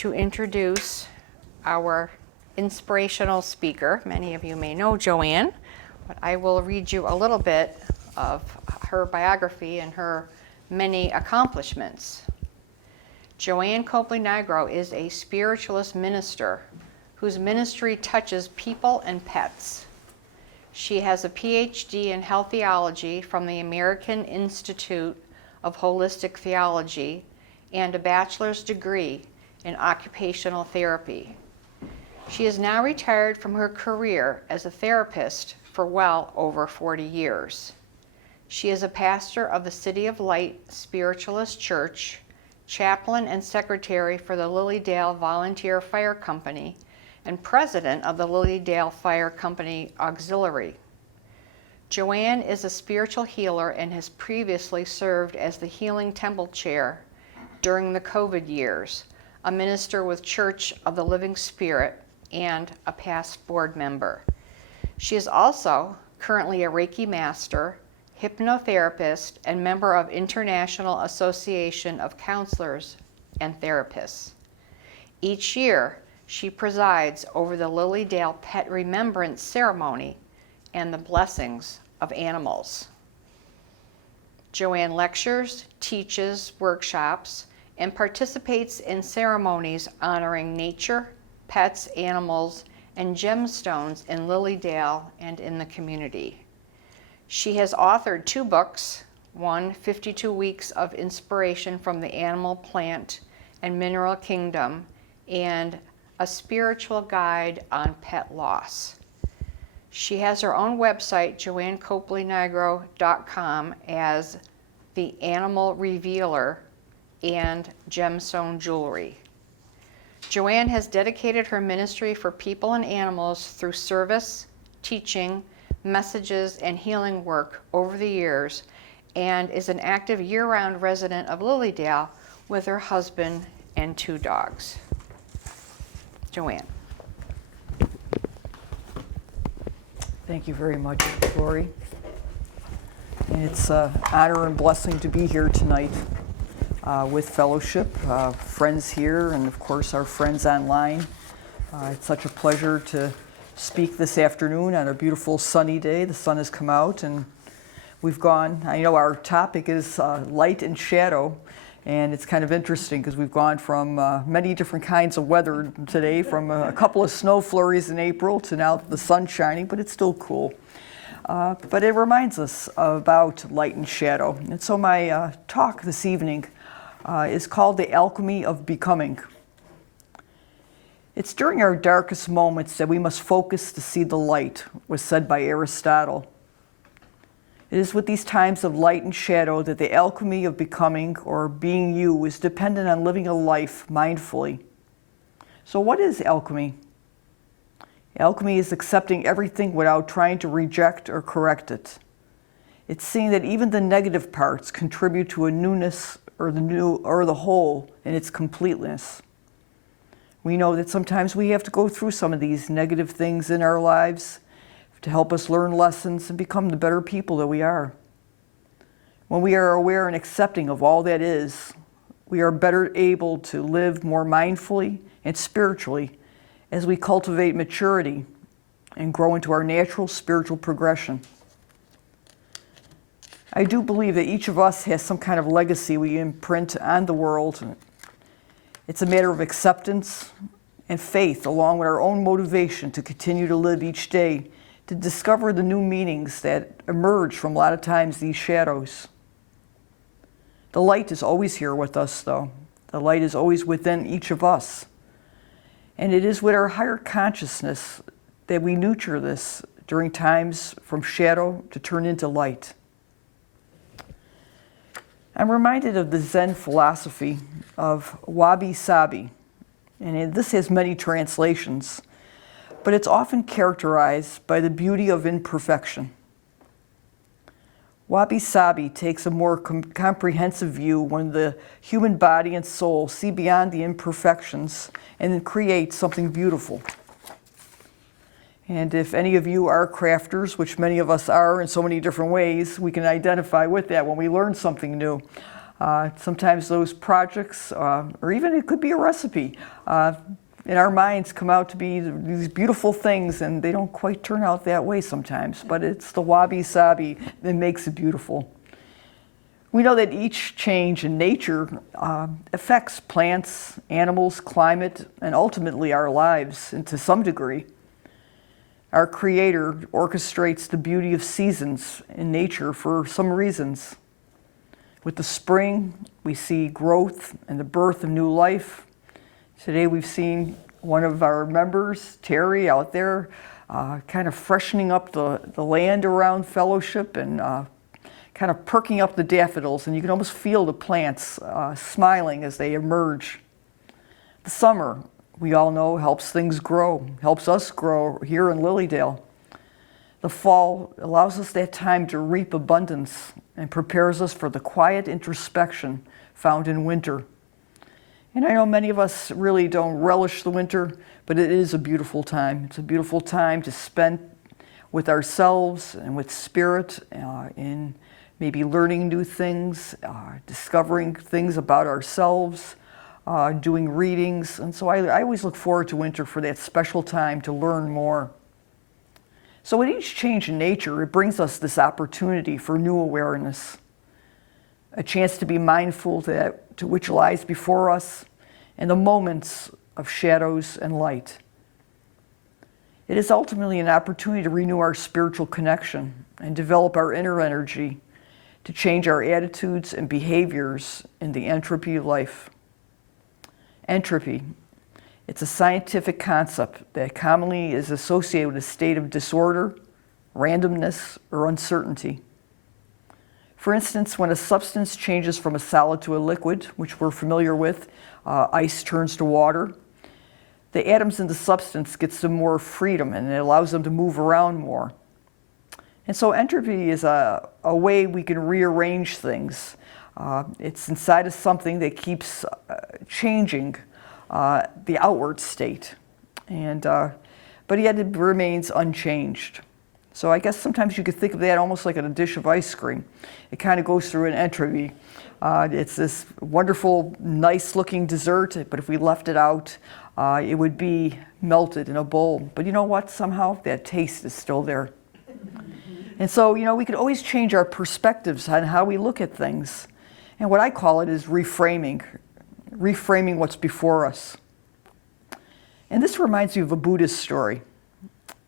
to introduce our inspirational speaker. Many of you may know Joanne, but I will read you a little bit of her biography and her many accomplishments. Joanne Copley-Nigro is a spiritualist minister whose ministry touches people and pets. She has a PhD in health theology from the American Institute of Holistic Theology and a bachelor's degree in occupational therapy. She is now retired from her career as a therapist for well over 40 years. She is a pastor of the City of Light Spiritualist Church, chaplain and secretary for the Lilydale Volunteer Fire Company, and president of the Lilydale Fire Company Auxiliary. Joanne is a spiritual healer and has previously served as the Healing Temple Chair during the COVID years, a minister with Church of the Living Spirit, and a past board member. She is also currently a Reiki master, hypnotherapist, and member of International Association of Counselors and Therapists. Each year, she presides over the Lilydale Pet Remembrance Ceremony and the blessings of animals. Joanne lectures, teaches workshops, and participates in ceremonies honoring nature, pets, animals, and gemstones in Lilydale and in the community. She has authored 2 books, one 52 Weeks of Inspiration from the Animal, Plant, and Mineral Kingdom, and a spiritual guide on pet loss. She has her own website, joannecopley-nigro.com, as The Animal Revealer and Gemstone Jewelry. Joanne has dedicated her ministry for people and animals through service, teaching, messages, and healing work over the years, and is an active year-round resident of Lilydale with her husband and 2 dogs. Joanne. Thank you very much, Lori. And it's an honor and blessing to be here tonight with fellowship, friends here, and of course our friends online. It's such a pleasure to speak this afternoon on a beautiful sunny day. The sun has come out and we've gone, I know our topic is light and shadow, and it's kind of interesting because we've gone from many different kinds of weather today, from a couple of snow flurries in April to now the sun shining, but it's still cool. But it reminds us about light and shadow. And so my talk this evening is called The Alchemy of Becoming. It's during our darkest moments that we must focus to see the light, was said by Aristotle. It is with these times of light and shadow that the alchemy of becoming, or being you, is dependent on living a life mindfully. So what is alchemy? Alchemy is accepting everything without trying to reject or correct it. It's seeing that even the negative parts contribute to a newness or the whole in its completeness. We know that sometimes we have to go through some of these negative things in our lives to help us learn lessons and become the better people that we are. When we are aware and accepting of all that is, we are better able to live more mindfully and spiritually as we cultivate maturity and grow into our natural spiritual progression. I do believe that each of us has some kind of legacy we imprint on the world. It's a matter of acceptance and faith, along with our own motivation to continue to live each day, to discover the new meanings that emerge from a lot of times these shadows. The light is always here with us, though. The light is always within each of us. And it is with our higher consciousness that we nurture this during times from shadow to turn into light. I'm reminded of the Zen philosophy of wabi-sabi, and this has many translations, but it's often characterized by the beauty of imperfection. Wabi-sabi takes a more comprehensive view when the human body and soul see beyond the imperfections and then create something beautiful. And if any of you are crafters, which many of us are in so many different ways, we can identify with that when we learn something new. Sometimes those projects, or even it could be a recipe, in our minds come out to be these beautiful things, and they don't quite turn out that way sometimes, but it's the wabi-sabi that makes it beautiful. We know that each change in nature affects plants, animals, climate, and ultimately our lives, and to some degree. Our Creator orchestrates the beauty of seasons in nature for some reasons. With the spring, we see growth and the birth of new life. Today we've seen one of our members, Terry, out there kind of freshening up the land around Fellowship and kind of perking up the daffodils, and you can almost feel the plants smiling as they emerge. The summer, we all know, helps things grow, helps us grow here in Lilydale. The fall allows us that time to reap abundance and prepares us for the quiet introspection found in winter. And I know many of us really don't relish the winter, but it is a beautiful time. It's a beautiful time to spend with ourselves and with spirit in maybe learning new things, discovering things about ourselves, doing readings. And so I always look forward to winter for that special time to learn more. So with each change in nature, it brings us this opportunity for new awareness, a chance to be mindful to which lies before us, and the moments of shadows and light. It is ultimately an opportunity to renew our spiritual connection and develop our inner energy to change our attitudes and behaviors in the entropy of life. Entropy, it's a scientific concept that commonly is associated with a state of disorder, randomness, or uncertainty. For instance, when a substance changes from a solid to a liquid, which we're familiar with, ice turns to water, the atoms in the substance get some more freedom and it allows them to move around more. And so entropy is a way we can rearrange things. It's inside of something that keeps changing the outward state, but yet it remains unchanged. So I guess sometimes you could think of that almost like a dish of ice cream. It kind of goes through an entropy. It's this wonderful, nice-looking dessert, but if we left it out, it would be melted in a bowl. But you know what? Somehow that taste is still there. And so, we could always change our perspectives on how we look at things. And what I call it is reframing what's before us. And this reminds me of a Buddhist story.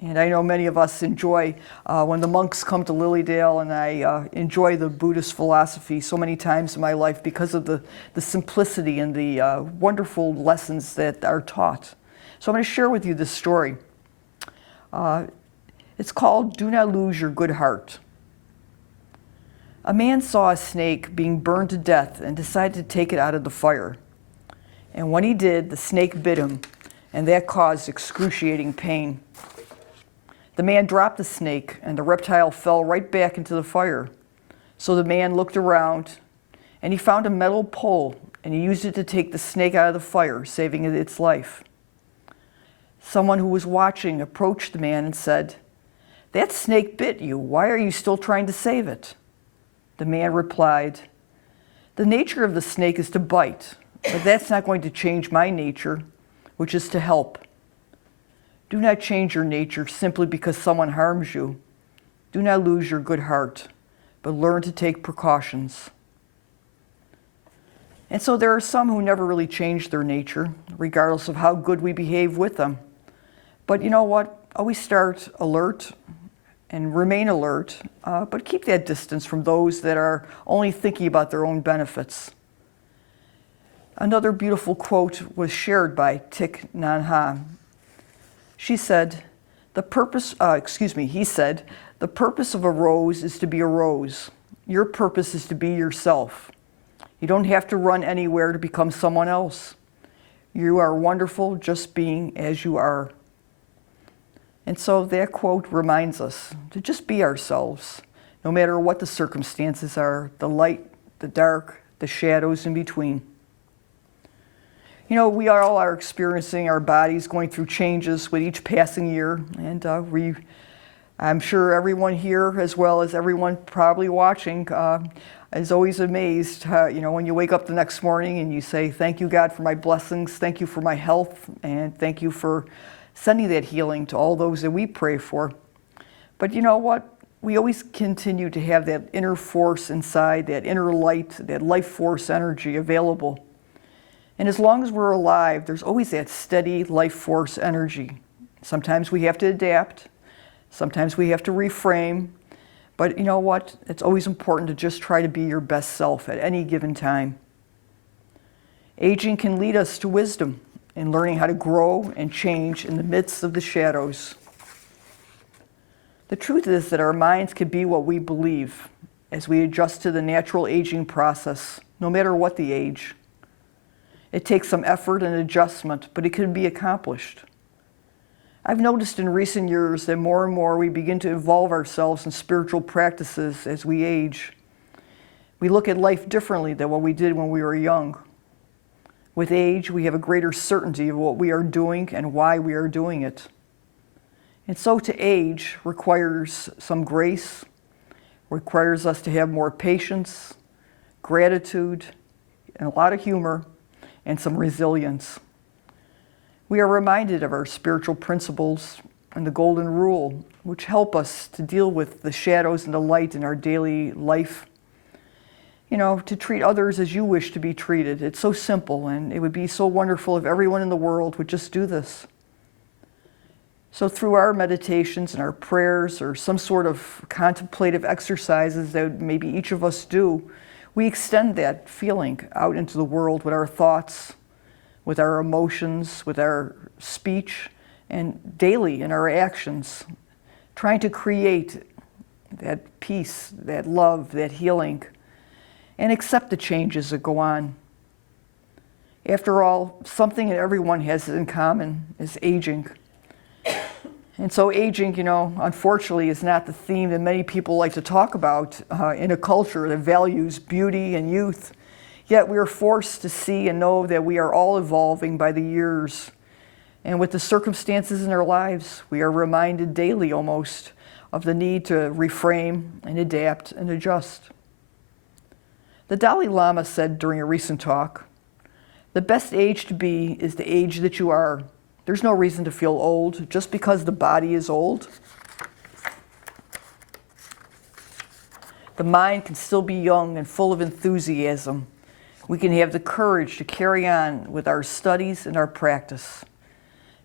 And I know many of us enjoy when the monks come to Lilydale, and I enjoy the Buddhist philosophy so many times in my life because of the simplicity and the wonderful lessons that are taught. So I'm going to share with you this story. It's called "Do Not Lose Your Good Heart." A man saw a snake being burned to death and decided to take it out of the fire. And when he did, the snake bit him, and that caused excruciating pain. The man dropped the snake, and the reptile fell right back into the fire. So the man looked around, and he found a metal pole, and he used it to take the snake out of the fire, saving its life. Someone who was watching approached the man and said, "That snake bit you. Why are you still trying to save it?" The man replied, "The nature of the snake is to bite, but that's not going to change my nature, which is to help. Do not change your nature simply because someone harms you. Do not lose your good heart, but learn to take precautions." And so there are some who never really change their nature, regardless of how good we behave with them. But you know what? Always start alert and remain alert, but keep that distance from those that are only thinking about their own benefits. Another beautiful quote was shared by Thich Nhat Hanh. He said, the purpose of a rose is to be a rose. Your purpose is to be yourself. You don't have to run anywhere to become someone else. You are wonderful just being as you are. And so that quote reminds us to just be ourselves, no matter what the circumstances are, the light, the dark, the shadows in between. We all are experiencing our bodies going through changes with each passing year, and I'm sure everyone here, as well as everyone probably watching, is always amazed, when you wake up the next morning and you say, thank you, God, for my blessings, thank you for my health, and thank you for sending that healing to all those that we pray for. But you know what? We always continue to have that inner force inside, that inner light, that life force energy available. And as long as we're alive, there's always that steady life force energy. Sometimes we have to adapt. Sometimes we have to reframe. But you know what? It's always important to just try to be your best self at any given time. Aging can lead us to wisdom in learning how to grow and change in the midst of the shadows. The truth is that our minds can be what we believe as we adjust to the natural aging process, no matter what the age. It takes some effort and adjustment, but it can be accomplished. I've noticed in recent years that more and more we begin to involve ourselves in spiritual practices as we age. We look at life differently than what we did when we were young. With age, we have a greater certainty of what we are doing and why we are doing it. And so to age requires some grace, requires us to have more patience, gratitude, and a lot of humor, and some resilience. We are reminded of our spiritual principles and the golden rule, which help us to deal with the shadows and the light in our daily life. To treat others as you wish to be treated. It's so simple, and it would be so wonderful if everyone in the world would just do this. So through our meditations and our prayers or some sort of contemplative exercises that maybe each of us do, we extend that feeling out into the world with our thoughts, with our emotions, with our speech, and daily in our actions, trying to create that peace, that love, that healing, and accept the changes that go on. After all, something that everyone has in common is aging. And so aging, unfortunately is not the theme that many people like to talk about in a culture that values beauty and youth. Yet we are forced to see and know that we are all evolving by the years. And with the circumstances in our lives, we are reminded daily almost of the need to reframe and adapt and adjust. The Dalai Lama said during a recent talk, "The best age to be is the age that you are. There's no reason to feel old just because the body is old. The mind can still be young and full of enthusiasm. We can have the courage to carry on with our studies and our practice."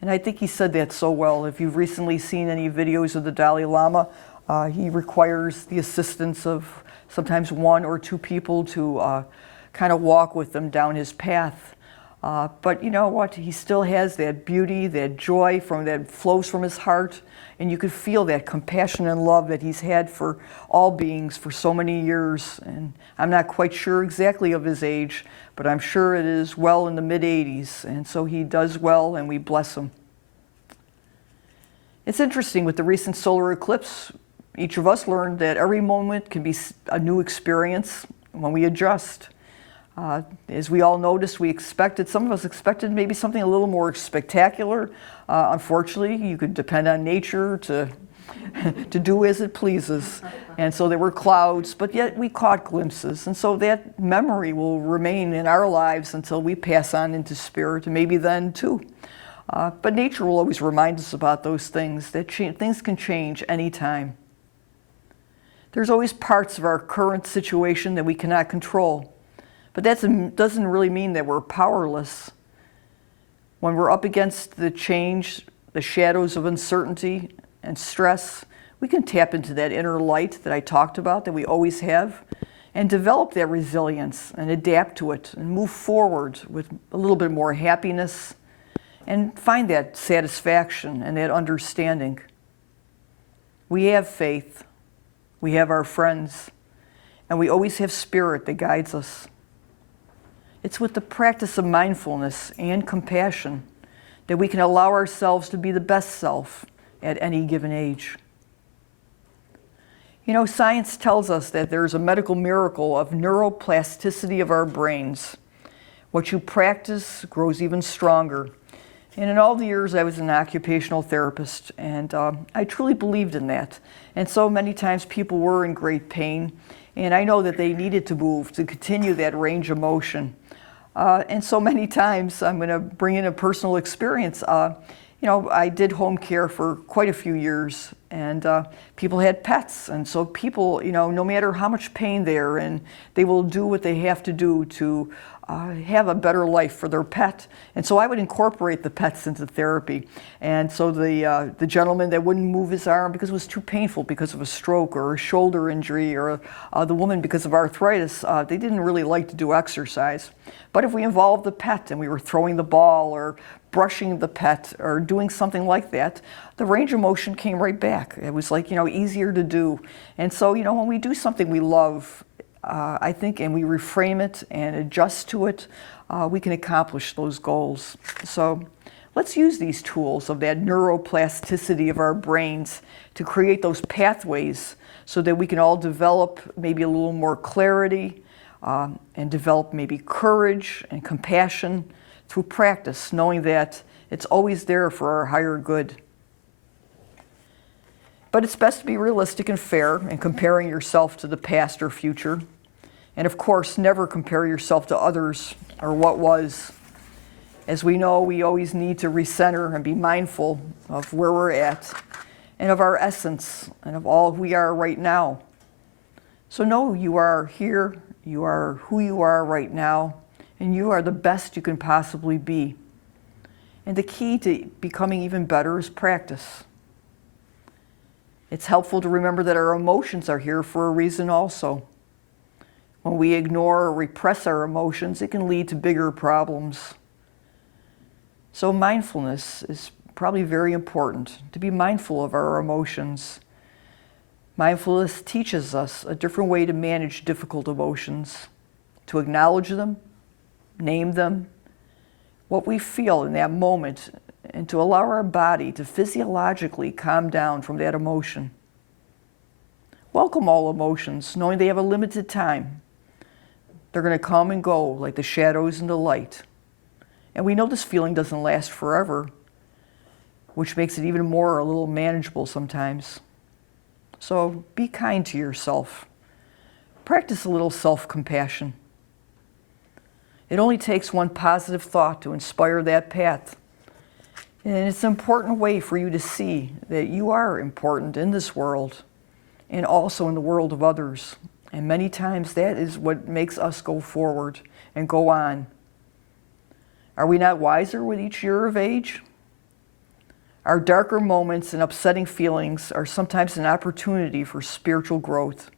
And I think he said that so well. If you've recently seen any videos of the Dalai Lama, he requires the assistance of sometimes one or two people to kind of walk with them down his path. But you know what? He still has that beauty, that joy that flows from his heart, and you could feel that compassion and love that he's had for all beings for so many years. And I'm not quite sure exactly of his age, but I'm sure it is well in the mid-80s, and so he does well, and we bless him. It's interesting, with the recent solar eclipse, each of us learned that every moment can be a new experience when we adjust. As we all noticed, some of us expected maybe something a little more spectacular. Unfortunately, you could depend on nature to do as it pleases. And so there were clouds, but yet we caught glimpses. And so that memory will remain in our lives until we pass on into spirit, and maybe then too. But nature will always remind us about those things, that things can change anytime. There's always parts of our current situation that we cannot control. But that doesn't really mean that we're powerless. When we're up against the change, the shadows of uncertainty and stress, we can tap into that inner light that I talked about, that we always have, and develop that resilience and adapt to it and move forward with a little bit more happiness and find that satisfaction and that understanding. We have faith, we have our friends, and we always have spirit that guides us. It's with the practice of mindfulness and compassion that we can allow ourselves to be the best self at any given age. Science tells us that there's a medical miracle of neuroplasticity of our brains. What you practice grows even stronger. And in all the years I was an occupational therapist, and I truly believed in that. And so many times people were in great pain, and I know that they needed to move to continue that range of motion. And so many times, I'm going to bring in a personal experience. I did home care for quite a few years, and people had pets. And so people, no matter how much pain they're in, they will do what they have to do to have a better life for their pet. And so I would incorporate the pets into therapy. And so the gentleman that wouldn't move his arm because it was too painful because of a stroke or a shoulder injury, or the woman because of arthritis, they didn't really like to do exercise. But if we involved the pet and we were throwing the ball or brushing the pet or doing something like that, the range of motion came right back. It was like, easier to do. And so, when we do something we love, I think, and we reframe it and adjust to it, we can accomplish those goals. So let's use these tools of that neuroplasticity of our brains to create those pathways so that we can all develop maybe a little more clarity and develop maybe courage and compassion through practice, knowing that it's always there for our higher good. But it's best to be realistic and fair in comparing yourself to the past or future. And of course, never compare yourself to others or what was. As we know, we always need to recenter and be mindful of where we're at and of our essence and of all we are right now. So know you are here, you are who you are right now, and you are the best you can possibly be. And the key to becoming even better is practice. It's helpful to remember that our emotions are here for a reason also. When we ignore or repress our emotions, it can lead to bigger problems. So mindfulness is probably very important, to be mindful of our emotions. Mindfulness teaches us a different way to manage difficult emotions, to acknowledge them, name them, what we feel in that moment, and to allow our body to physiologically calm down from that emotion. Welcome all emotions, knowing they have a limited time. They're going to come and go like the shadows and the light. And we know this feeling doesn't last forever, which makes it even more a little manageable sometimes. So be kind to yourself. Practice a little self-compassion. It only takes one positive thought to inspire that path. And it's an important way for you to see that you are important in this world and also in the world of others. And many times that is what makes us go forward and go on. Are we not wiser with each year of age? Our darker moments and upsetting feelings are sometimes an opportunity for spiritual growth.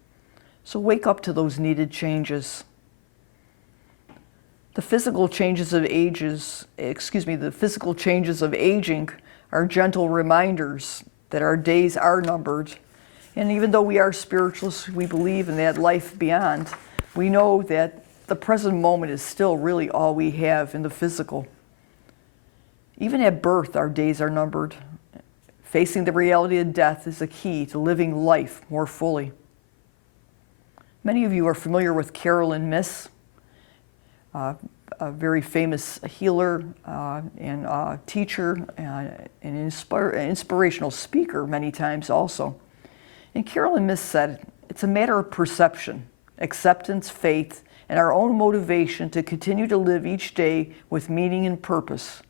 So wake up to those needed changes. The physical changes of aging are gentle reminders that our days are numbered. And even though we are spiritualists, we believe in that life beyond, we know that the present moment is still really all we have in the physical. Even at birth, our days are numbered. Facing the reality of death is a key to living life more fully. Many of you are familiar with Carolyn Myss, a very famous healer and teacher and inspirational speaker many times also. And Carolyn Myss said, it's a matter of perception, acceptance, faith, and our own motivation to continue to live each day with meaning and purpose.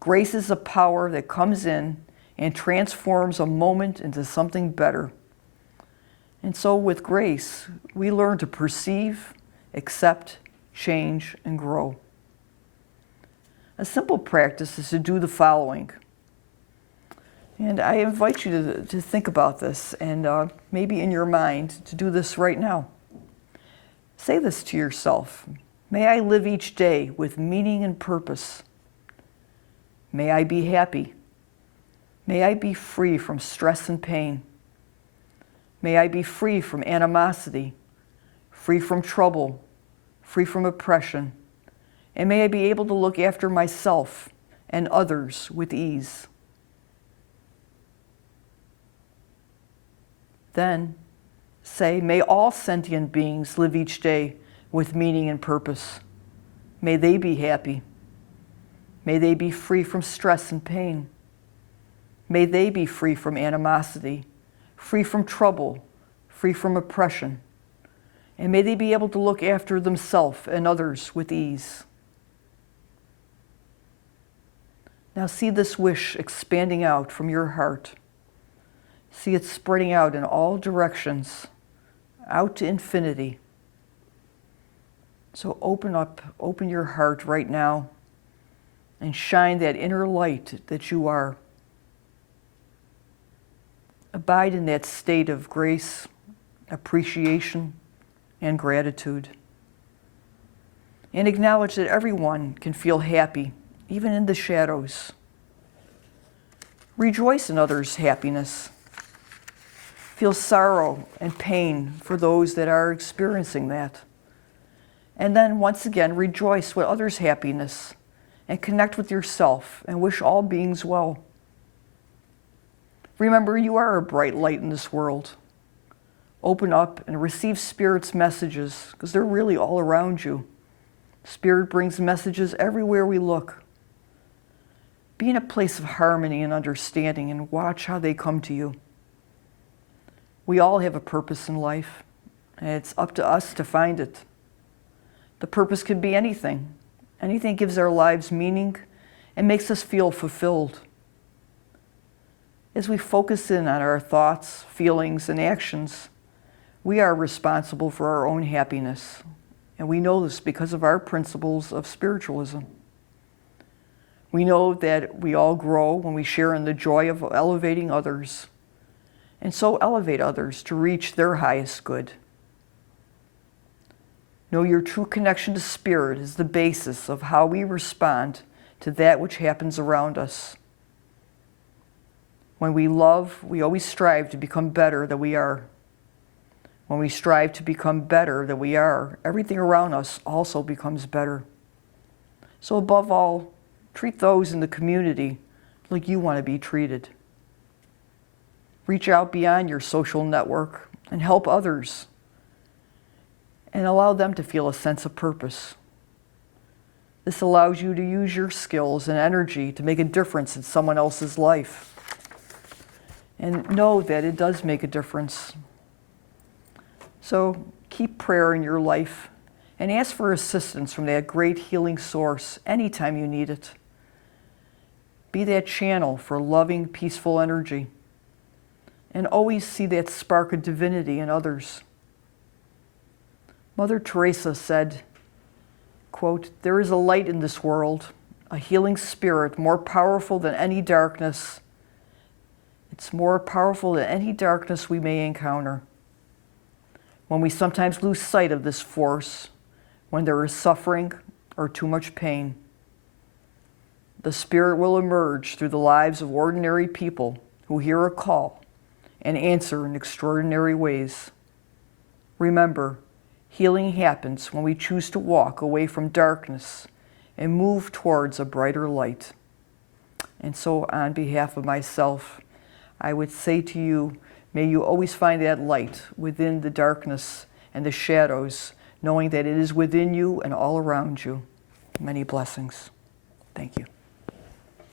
Grace is a power that comes in and transforms a moment into something better. And so with grace, we learn to perceive, accept, change, and grow. A simple practice is to do the following. And I invite you to think about this and maybe in your mind to do this right now. Say this to yourself. May I live each day with meaning and purpose. May I be happy. May I be free from stress and pain. May I be free from animosity, free from trouble, free from oppression. And may I be able to look after myself and others with ease. Then say, may all sentient beings live each day with meaning and purpose. May they be happy. May they be free from stress and pain. May they be free from animosity, free from trouble, free from oppression. And may they be able to look after themselves and others with ease. Now see this wish expanding out from your heart. See it spreading out in all directions, out to infinity. So open your heart right now and shine that inner light that you are. Abide in that state of grace, appreciation, and gratitude. And acknowledge that everyone can feel happy, even in the shadows. Rejoice in others' happiness. Feel sorrow and pain for those that are experiencing that. And then once again, rejoice with others' happiness and connect with yourself and wish all beings well. Remember, you are a bright light in this world. Open up and receive Spirit's messages because they're really all around you. Spirit brings messages everywhere we look. Be in a place of harmony and understanding and watch how they come to you. We all have a purpose in life, and it's up to us to find it. The purpose could be anything. Anything gives our lives meaning and makes us feel fulfilled. As we focus in on our thoughts, feelings, and actions, we are responsible for our own happiness. And we know this because of our principles of spiritualism. We know that we all grow when we share in the joy of elevating others, and so elevate others to reach their highest good. Know your true connection to Spirit is the basis of how we respond to that which happens around us. When we love, we always strive to become better than we are. When we strive to become better than we are, everything around us also becomes better. So above all, treat those in the community like you want to be treated. Reach out beyond your social network and help others, and allow them to feel a sense of purpose. This allows you to use your skills and energy to make a difference in someone else's life. And know that it does make a difference. So keep prayer in your life and ask for assistance from that great healing source anytime you need it. Be that channel for loving, peaceful energy. And always see that spark of divinity in others. Mother Teresa said, quote, "There is a light in this world, a healing spirit more powerful than any darkness. It's more powerful than any darkness we may encounter. When we sometimes lose sight of this force, when there is suffering or too much pain, the Spirit will emerge through the lives of ordinary people who hear a call and answer in extraordinary ways. Remember, healing happens when we choose to walk away from darkness and move towards a brighter light." And so on behalf of myself, I would say to you, may you always find that light within the darkness and the shadows, knowing that it is within you and all around you. Many blessings. Thank you.